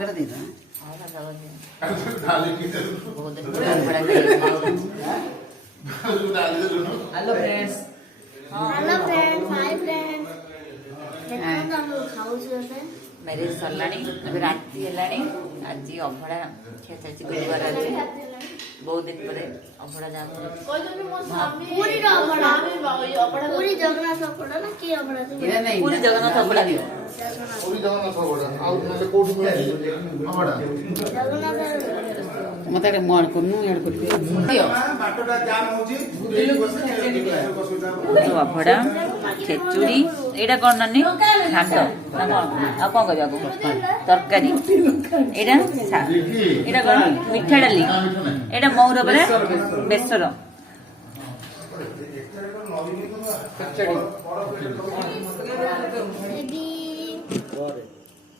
कर दे ना hello friends hi friends मेरे सरलाणी अभी राति हेलाणी आज अभड़ा खिया चलती गुरुवार आज बहुत दिन पर अभड़ा जा पूरी जगन्नाथ अभड़ा ना की अभड़ा पूरी जगन्नाथ अभड़ा दियो पूरी जगन्नाथ अभड़ा आउ नले कोठी मिले अभड़ा जगन्नाथ मते रे मन कोनु एड कर दियो बाटोटा जाम होजी तो अभड़ा खेचुड़ी एडा कोन ननी घाट आ कोन करबा को तरकारी एडा एडा कोन मिठा डाली एडा मौर परे बेसर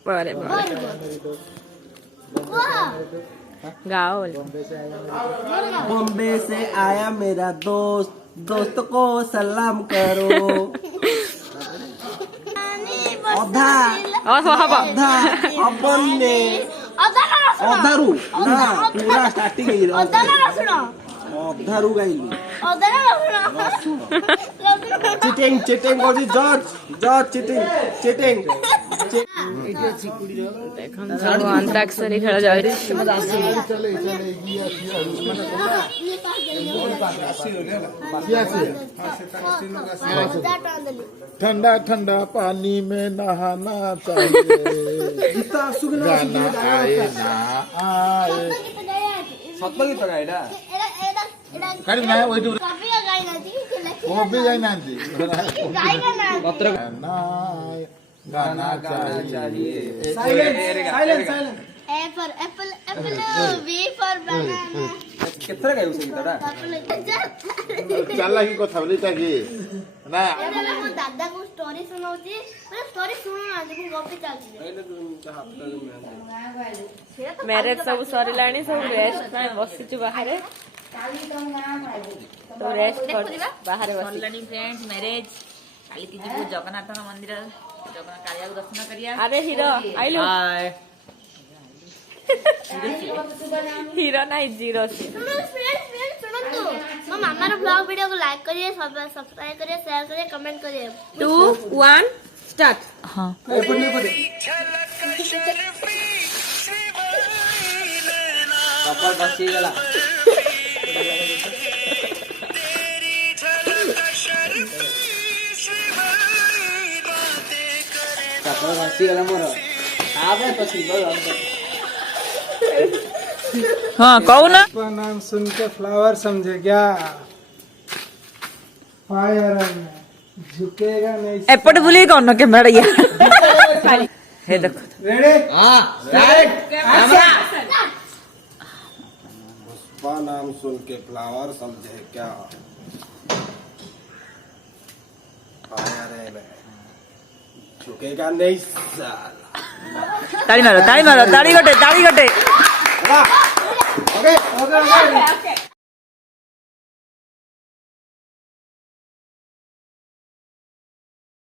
परे गाओ बॉम्बे से आया मेरा दोस्त दोस्त को सलाम करो अधा अधा अपन ने अधारू ना पूरा स्टार्टिंग ही अधारू गाइली चिटिंग चिटिंग कोजी George George cheating cheating Antakshari खेल जाए ठंडा ठंडा पानी में नहाना चाहिए गाना आए ना आए सत्य गीत गाइडा करी ना वही तो वो भी गाई ना जी पत्र गाना गाना चाहिए silence silence silence A for apple, apple, B for banana. केतरा गाइउ से गीतडा चला की কথা বলি তাকি না এটা আমার দাদা কো স্টোরি শোনাউছি মানে স্টোরি শুনো না দেখো গপি চালছি मैरेज सब सरिलाणी सब रेस्ट ପାଇଁ ବସିଛୁ ବାହାରେ तो रेस्ट कर बाहर बसिलाणी फ्रेंड्स मैरेज काली की जीव जगन्नाथ मंदिर जगन्नाथ कालिया को दर्शन करिया अरे हीरो आइलो हाय हीरो नहीं जीरो फ्रेंड्स सुनो तो मो मामा रो ब्लॉग वीडियो को लाइक करिए सब्सक्राइब करिए शेयर करिए कमेंट करिए 2 1 स्टार्ट हां पढ़ने पड़े पापा बसी गला पापा बसी गला मोर आबे पसी बोल हां कहू ना नाम सुन के फ्लावर समझे क्या फायर झुकेगा नहीं एपट बुली कौन के मैडया हे देखो रेडी हां राइट पा नाम सुन के फ्लावर समझे क्या फायर है झुकेगा नहीं साला ताली मारो ताली गटे ओके ओके ओके